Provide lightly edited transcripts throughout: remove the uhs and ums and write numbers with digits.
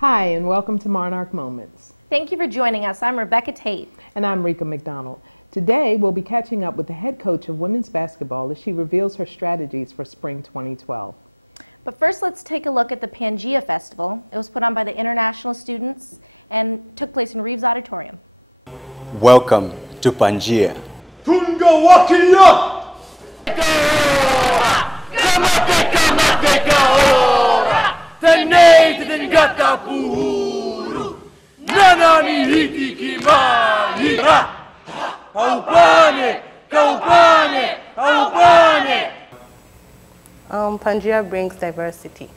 Hi, and welcome to Monarch Moments. Thank you for joining us. I'm Rebecca Tate. And I'm Rika McDonald. Today, we'll be catching up with the head coach of women's basketball as she reveals her strategies for spring 2012. But first, let's take a look at the Pangea Festival. It was put on by the international students and took place in Reeves Auditorium. Welcome to Pangea. Pangea brings diversity.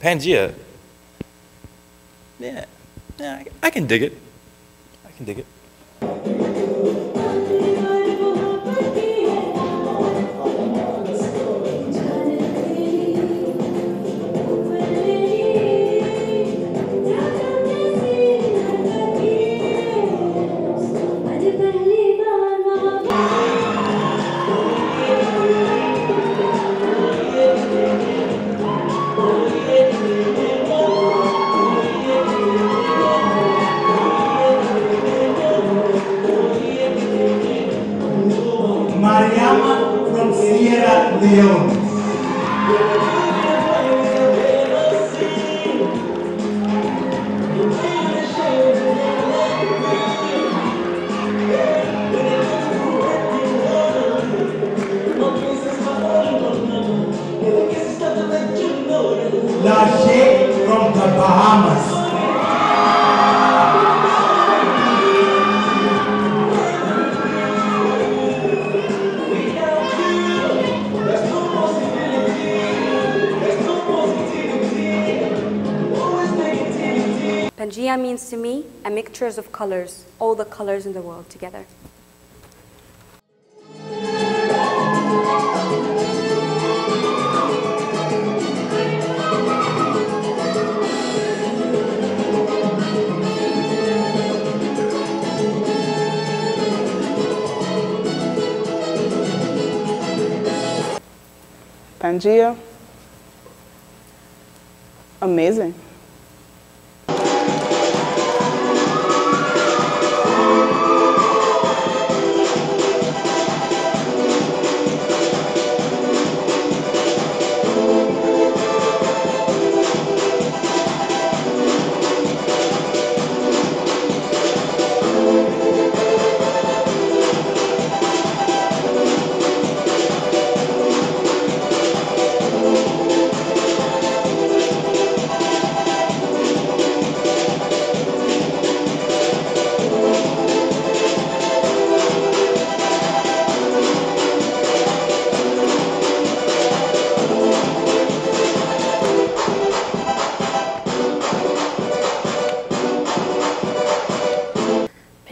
Pangea, yeah, I can dig it. I can dig it. From the Bahamas. Pangea means to me a mixture of colors, all the colors in the world together. Pangea, amazing.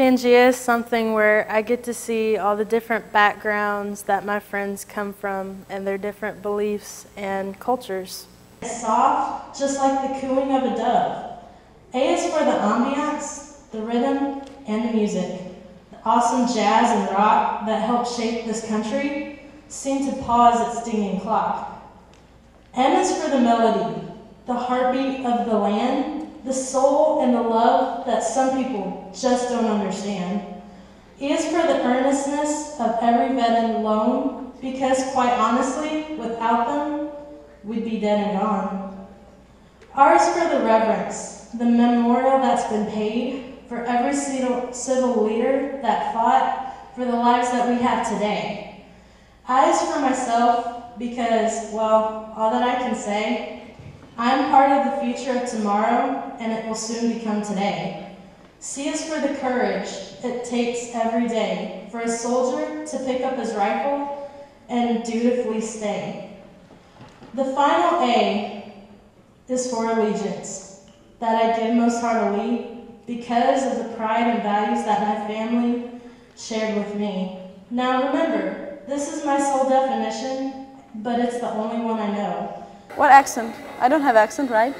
Pangea is something where I get to see all the different backgrounds that my friends come from and their different beliefs and cultures. It's soft, just like the cooing of a dove. A is for the ambiance, the rhythm, and the music. The awesome jazz and rock that helped shape this country seem to pause its dinging clock. M is for the melody, the heartbeat of the land, the soul and the love that some people just don't understand. E is for the earnestness of every veteran alone, because quite honestly, without them, we'd be dead and gone. R is for the reverence, the memorial that's been paid for every civil leader that fought for the lives that we have today. I is for myself because, well, all that I can say, I'm part of the future of tomorrow and it will soon become today. C is for the courage it takes every day for a soldier to pick up his rifle and dutifully stay. The final A is for allegiance, that I give most heartily because of the pride and values that my family shared with me. Now remember, this is my sole definition, but it's the only one I know. What accent? I don't have accent, right?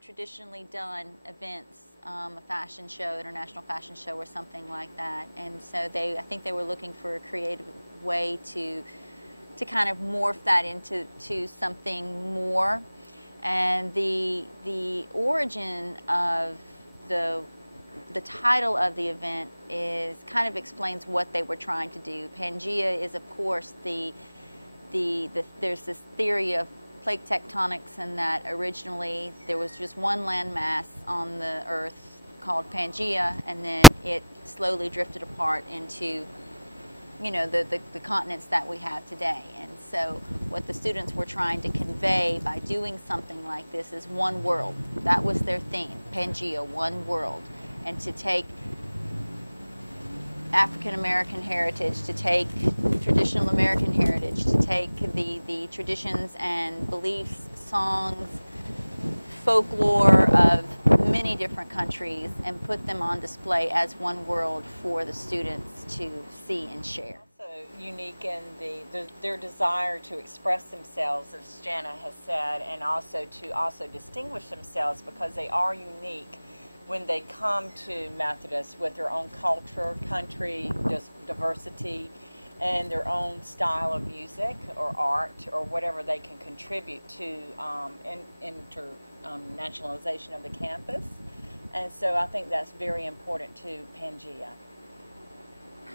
Traditionally done events, a fashion show, international fashion show or something like that, and so I think they were looking for a creative way to kind of morph that into something more. And the origin of the title of the event is kind of explains what they were trying to do. Pangea is, of course, there's this theory of plate tectonics, and that originally there was just one landmass on the Earth called Pangea, and then it slowly drifted apart into, you know, the continents that we have today. And so what the students were trying to convey by doing something like this is one world. That was their theme, Pangea, one world. And to take African American heritage, to take traditional American heritage, to take the traditions and beliefs, songs, folklore of many different countries and put them on display as one world for the students to see and share. Also unique in their desire to express themselves, as Jana has said, and also to distinguish themselves, because they are unique when they come to Methodist with their own culture, country, just diversity, and their own style of music or art or whatever they can contribute to internationalization of the campus. And so I think that's very important to Pangea.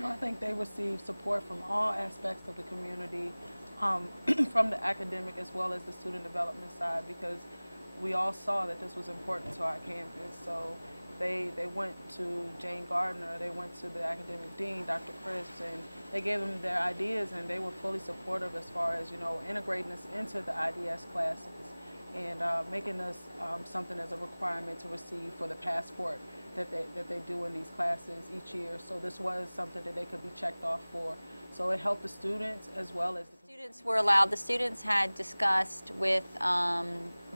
I think they receive support from all aspects of the community, from the academic as well as the student development side, because we all saw that this was important to our campus. So they went to Jane Gardner, they went to the academic dean, Dr. Chris, and they gave them their ideas, and they were fully supportive as far as, you know, integrating us into the IDS classes and making us something as a requirement to receive for the passport that they do in these classes each year. So this was something that they could be checked off for. So it helped the students as well as the students were allowed. The students had discussed with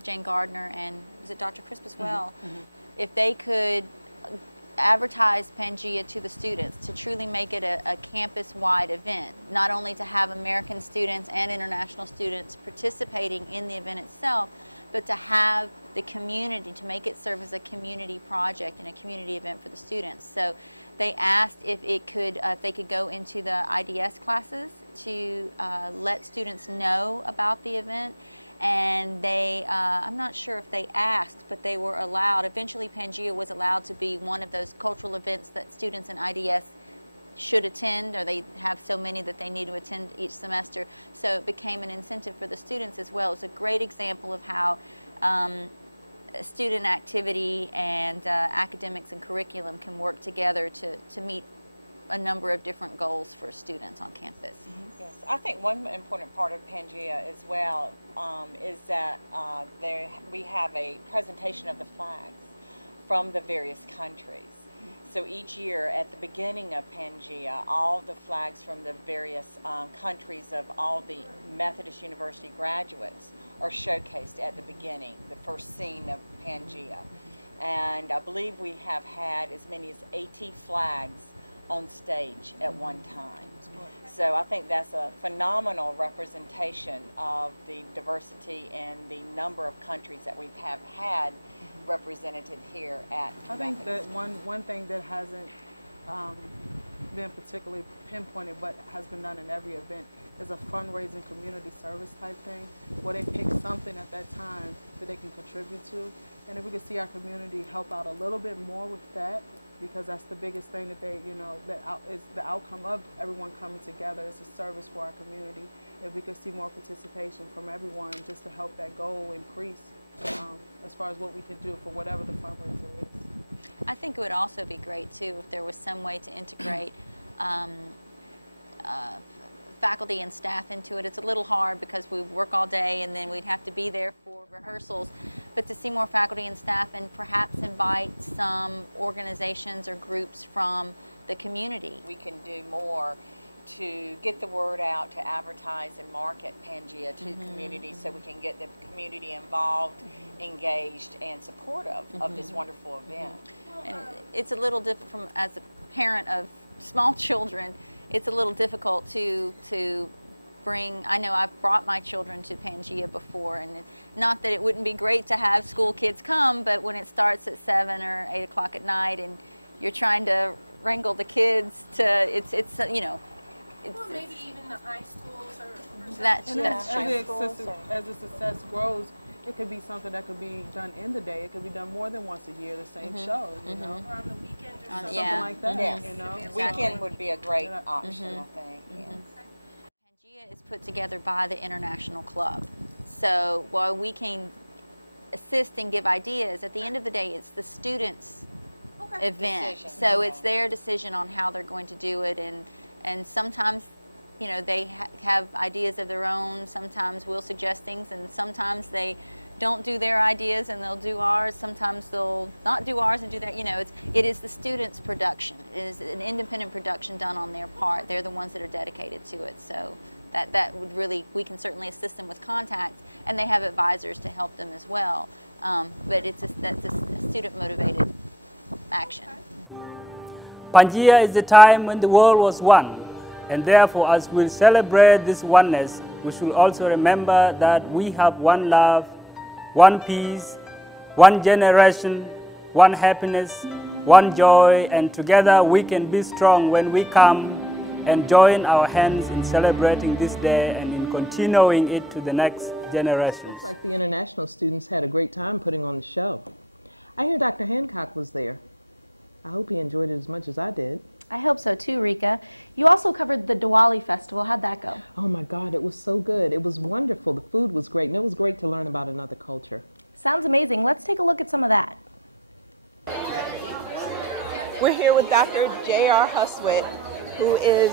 Jane Gardner and was it Dr. Crisp as well, if they could advertise Pangea to the students to truly make it a campus-wide event, not only to have American students and international students participating in the event itself, but to have the community, to make it serve as a community project and a community event for the students. So they asked if they could go into the IDS classes to let students know about the event, and they, I'm not sure if they asked, but they were allowed. Eventually Pangea was allowed to be one of those cultural events that students in IDS should attend, or they have so many that they need to attend each semester. So it became an incentive for the students as well. It's a great example of how student activity and academics and curriculum can work together to meet a number of different goals for students on campus. Yes, I think one important part of Pangea as well is that we have a presentation of the flags from the various countries. So each year at the beginning of Pangea, all the flags from the various countries of all the Methodist University graduates are showcased at the beginning, the first scene of Pangea. And I believe we have had as many as 80 flags on stage at one time. So I think that's a phenomenal representation of the diversity and the number of countries that we have had represented here at I think Methodist. that one thing that hasn't been particularly pinpointed but has been done in every event is a fundraising community service type thing where they pick something at that time that they can contribute to. And if we could see our community help out a little bit more with that, because that's the biggest thing that they, is the outcome of everyone coming together. It's a service for our community. If we could see more participation from everyone just to help that goal increase as far as what we can do for whatever the fundraiser is. I think it would also be great too if there was some way to integrate faculty and staff into it. It's a little hard because we work all day and then we'd have to be there for rehearsals, but to see more faculty and staff and perhaps invite some organizations or groups from the community. We can do more to get the word out, to advertise and market Pangea to the community so we can get the community involved, engaged, and supportive of this wonderful event. And it's a little different as a parent of small children. It's a little difficult to bring. I know I've brought my children to Pangea before, and not that it wouldn't be great to have school kids come, but when it starts at 7 or 8 o'clock at night and you're trying to wrangle the kids to, it's Well, maybe even the high schools or that's true. As the success grows, it could be something that could be done in the day. It could be done more than once a year, the same show, or on the weekend or something. Something like that, Yes. Exactly. Weekend would be a great option, I think. Yes. Pangea is put together by the International Club. So while we can assist and give ideas, at the end of the day, it's the students' event. Decision. So it's their decision on how they're going to do it, and sometimes they have ideas of their own. Sometimes we'll suggest things, and sometimes they don't do their ideas and they'll do ours. Sometimes they'll not do ours and do their, it is the students' production. It is an independent production done on their part. They're the ones that are dedicated to it. So that would really, we can certainly assist them with contacts, and they have advisors to help them as well. But that's a student-motivated action. Pangea is the time when the world was one. And therefore, as we celebrate this oneness, we should also remember that we have one love, one peace, one generation, one happiness, one joy, and together we can be strong when we come and join our hands in celebrating this day and in continuing it to the next generations. Looks like the international students had a great time putting on the show. I hear Dr. Hancock was there. I hope he enjoyed it as much as I did. I hope so too, Rika. You also covered the Diwali festival. How'd that go? Oh my God, it was so good. It was wonderful. The food was great, and it was great to learn about another culture. Sounds amazing. Let's take a look at some of that. We're here with Dr. J.R. Huswit, who is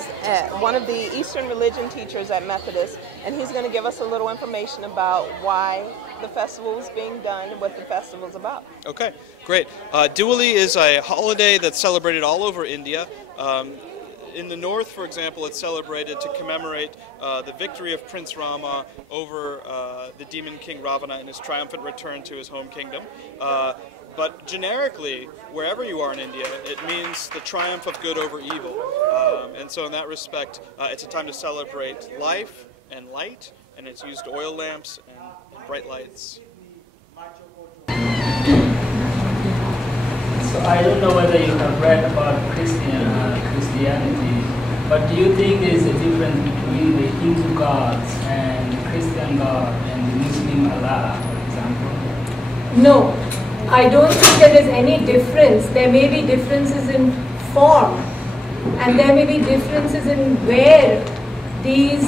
one of the Eastern religion teachers at Methodist, and he's going to give us a little information about why the festival is being done and what the festival is about. Okay, great. Diwali is a holiday that's celebrated all over India. In the north, for example, it's celebrated to commemorate the victory of Prince Rama over the demon king Ravana and his triumphant return to his home kingdom. But generically, wherever you are in India, it means the triumph of good over evil. And so in that respect, it's a time to celebrate life and light, and it's used oil lamps and bright lights. So I don't know whether you have read about Christianity, but do you think there is a difference between the Hindu gods and Christian God and the Muslim worshiping Allah, for example? No, I don't think there is any difference. There may be differences in form, and there may be differences in where these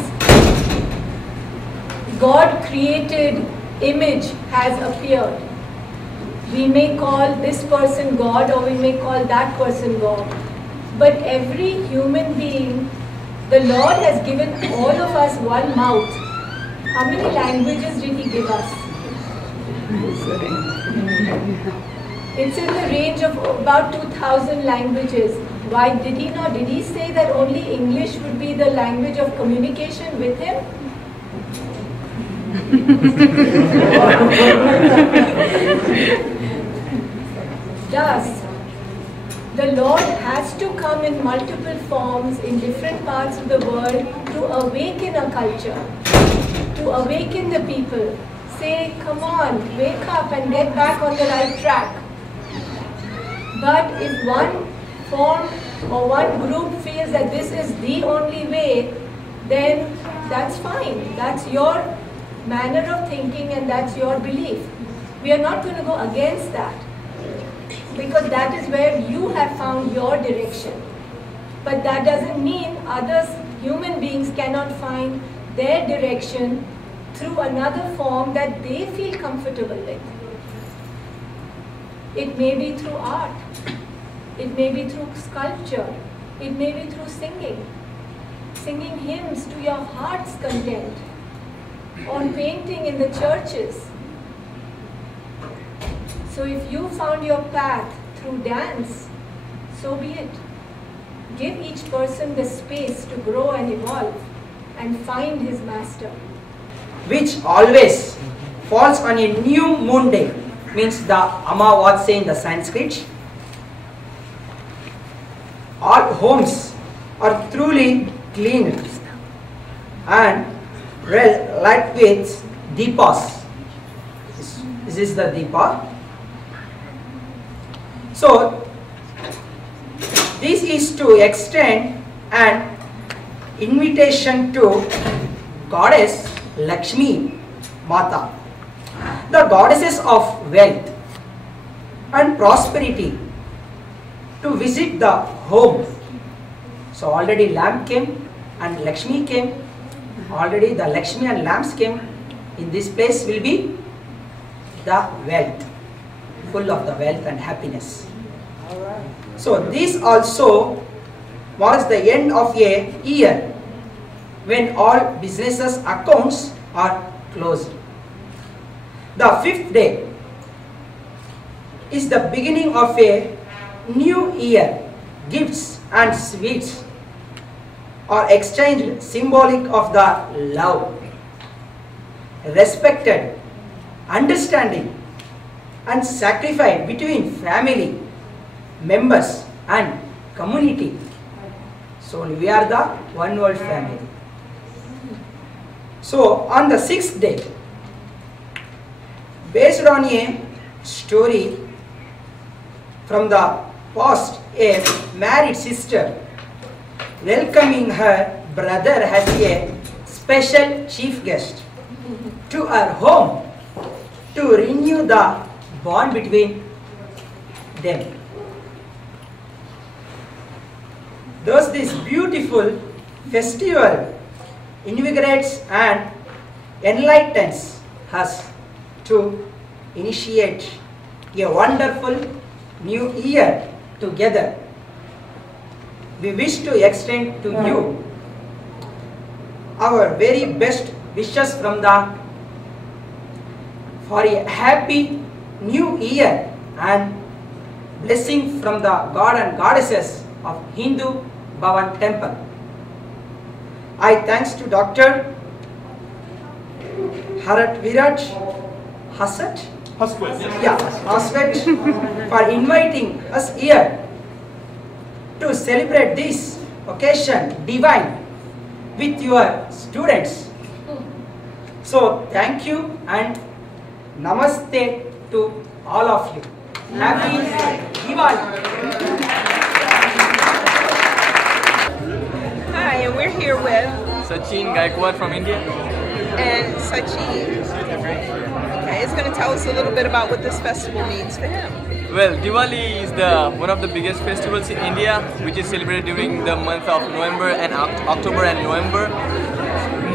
God-created image has appeared. We may call this person God, or we may call that person God. But every human being, the Lord has given all of us one mouth. How many languages did He give us? It's in the range of about 2,000 languages. Why did He not? Did He say that only English would be the language of communication with Him? Thus, the Lord has to come in multiple forms in different parts of the world to awaken a culture, to awaken the people. Say, come on, wake up and get back on the right track. But if one form or one group feels that this is the only way, then that's fine. That's your manner of thinking and that's your belief. We are not going to go against that, because that is where you have found your direction. But that doesn't mean others, human beings, cannot find their direction through another form that they feel comfortable with. It may be through art, it may be through sculpture, it may be through singing hymns to your heart's content, on painting in the churches. So if you found your path through dance, so be it. Give each person the space to grow and evolve and find his master. Which always falls on a new moon day, means the Amavasya in the Sanskrit. All homes are truly clean and well light with deepas. This is the deepa. So this is to extend an invitation to Goddess Lakshmi Mata, the goddesses of wealth and prosperity, to visit the home. So already lamp came and Lakshmi came. Already the Lakshmi and lamps came. In this place will be the wealth, full of the wealth and happiness. So this also marks the end of a year when all businesses accounts are closed. The fifth day is the beginning of a new year. Gifts and sweets are exchanged, symbolic of the love, respected, understanding and sacrifice between family members and community. So we are the one world family. So on the sixth day, based on a story from the past, a married sister welcoming her brother as a special chief guest to her home to renew the bond between them. Thus this beautiful festival invigorates and enlightens us to initiate a wonderful new year together. We wish to extend to you our very best wishes for a happy new year and blessing from the God and Goddesses of Hindu Bhavan Temple. I thanks to Dr. Harat Viraj Haswet, Haswet for inviting us here to celebrate this occasion divine with your students. So thank you and namaste to all of you. Happy Diwali. Hi, and we're here with Sachin Gaikwad from India and Sachin right? Okay, he's going to tell us a little bit about what this festival means to him. Well, Diwali is one of the biggest festivals in India, which is celebrated during the month of November and October and November.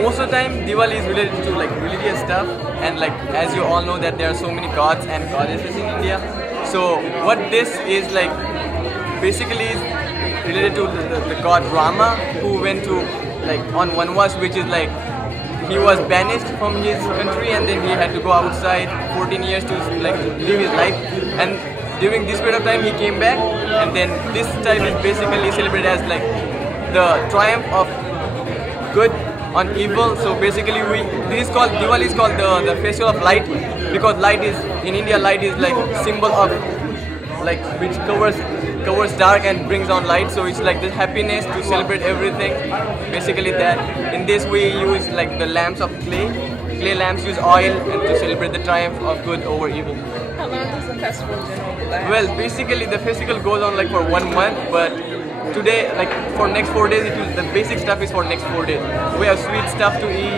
Most of the time, Diwali is related to like religious stuff, and like as you all know that there are so many gods and goddesses in India. So what this is like basically is related to the god Rama, who went to like on Vanvas, which is like he was banished from his country and then he had to go outside 14 years to like live his life, and during this period of time he came back, and then this time is basically celebrated as like the triumph of good on evil. So basically Diwali is called the festival of light, because light is in India, light is like symbol of like which covers dark and brings on light. So it's like the happiness to celebrate everything. Basically that in this we use like the lamps of clay lamps use oil to celebrate the triumph of good over evil. How long does the festival generally last? Well, basically the festival goes on like for 1 month, but today, like for next 4 days, the basic stuff is for next 4 days. We have sweet stuff to eat,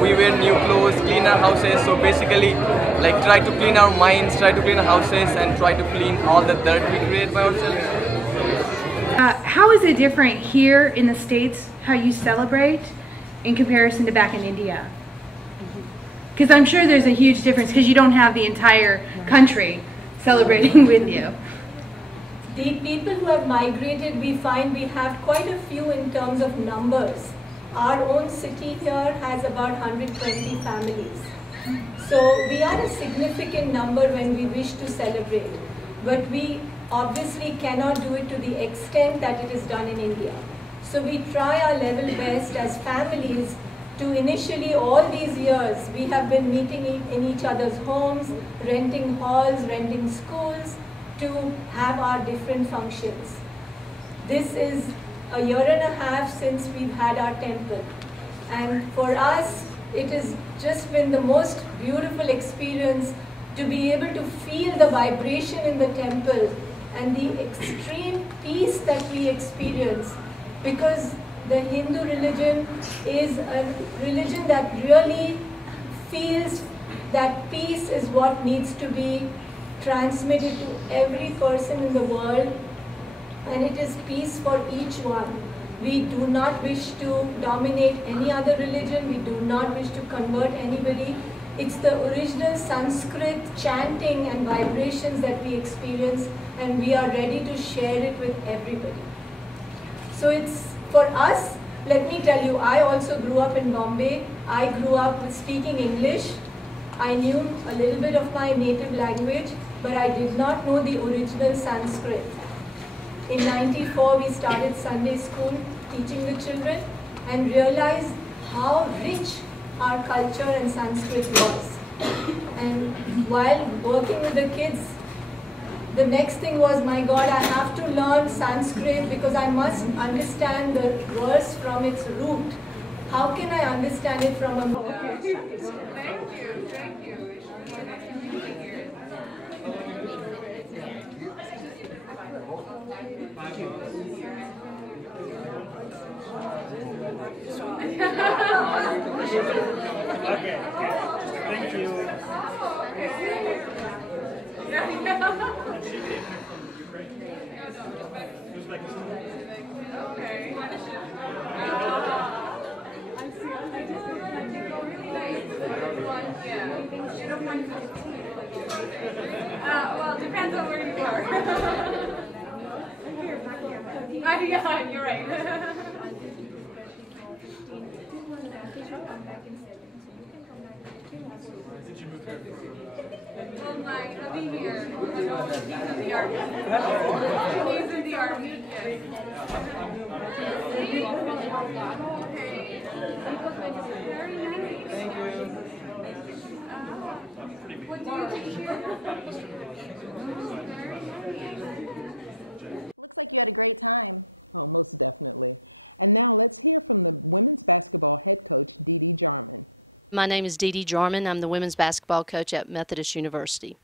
we wear new clothes, clean our houses. So basically, like try to clean our minds, try to clean our houses, and try to clean all the dirt we create by ourselves. How is it different here in the States, how you celebrate, in comparison to back in India? Because I'm sure there's a huge difference because you don't have the entire country celebrating with you. The people who have migrated, we find we have quite a few in terms of numbers. Our own city here has about 120 families. So we are a significant number when we wish to celebrate. But we obviously cannot do it to the extent that it is done in India. So we try our level best as families to initially all these years, we have been meeting in each other's homes, renting halls, renting schools, to have our different functions. This is a year and a half since we've had our temple. And for us, it has just been the most beautiful experience to be able to feel the vibration in the temple and the extreme peace that we experience, because the Hindu religion is a religion that really feels that peace is what needs to be transmitted to every person in the world, and it is peace for each one. We do not wish to dominate any other religion, we do not wish to convert anybody. It's the original Sanskrit chanting and vibrations that we experience, and we are ready to share it with everybody. So it's, for us, let me tell you, I also grew up in Bombay. I grew up with speaking English. I knew a little bit of my native language, but I did not know the original Sanskrit. In '94, we started Sunday school teaching the children and realized how rich our culture and Sanskrit was. And while working with the kids, the next thing was, my God, I have to learn Sanskrit because I must understand the verse from its root. How can I understand it from a... Okay. Thank you, thank you. Okay, thank you. Well, it depends on where you are. Yeah, you're right. Oh my, I'll be here. The army. He's in the army. Thank you. What do you teach here? Looks like you had a great time. Oh, most definitely. And now let's hear from the women's basketball head coach, Dee Dee Jarman. My name is Dee Dee Jarman. I'm the women's basketball coach at Methodist University.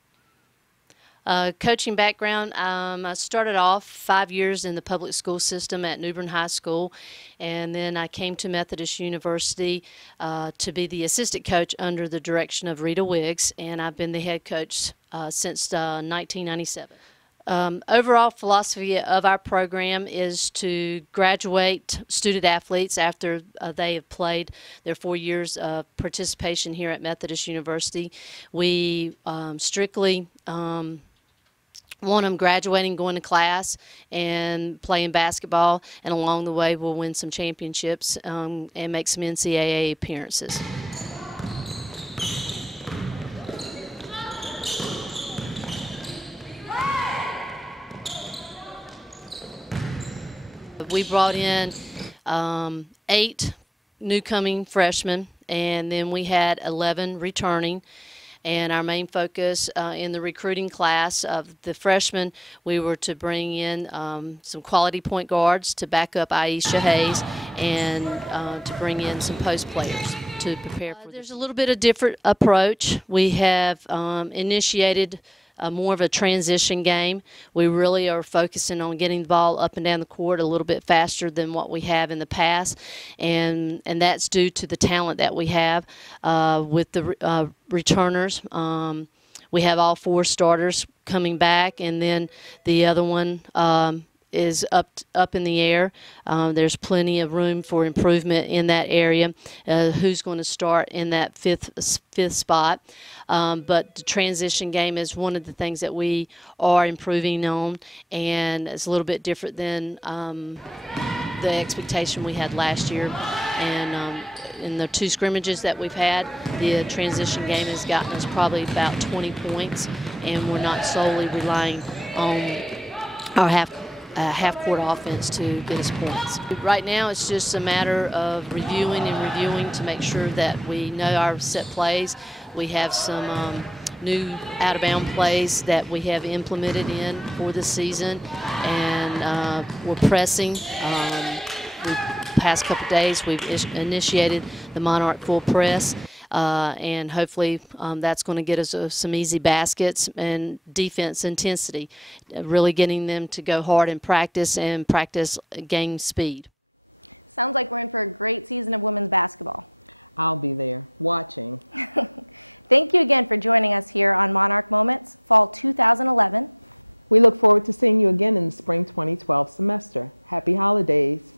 Coaching background, I started off 5 years in the public school system at New Bern High School, and then I came to Methodist University to be the assistant coach under the direction of Rita Wiggs, and I've been the head coach since 1997. Overall philosophy of our program is to graduate student athletes after they have played their 4 years of participation here at Methodist University. We strictly want them graduating, going to class, and playing basketball, and along the way we'll win some championships and make some NCAA appearances. We brought in 8 newcoming freshmen, and then we had 11 returning. And our main focus in the recruiting class of the freshmen, we were to bring in some quality point guards to back up Aisha Hayes, and to bring in some post players to prepare for There's a little bit of different approach. We have initiated more of a transition game. We really are focusing on getting the ball up and down the court a little bit faster than what we have in the past, and that's due to the talent that we have with the returners. We have all 4 starters coming back, and then the other one is up in the air. There's plenty of room for improvement in that area. Who's going to start in that fifth spot? But the transition game is one of the things that we are improving on, and it's a little bit different than the expectation we had last year. And in the 2 scrimmages that we've had, the transition game has gotten us probably about 20 points, and we're not solely relying on our half-court offense to get us points. Right now, it's just a matter of reviewing to make sure that we know our set plays. We have some new out-of-bound plays that we have implemented in for the season, and we're pressing. The past couple days, we've initiated the Monarch full press. And hopefully that's going to get us some easy baskets and defense intensity, really getting them to go hard in practice and practice game speed. Sounds like we're in for a great season of women's basketball. I'll be there watching. Thank you again for joining us here on Monarch Moments, Fall 2011. We look forward to seeing you again in the Spring 2012 semester. Happy holidays.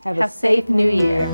Have a safe new year.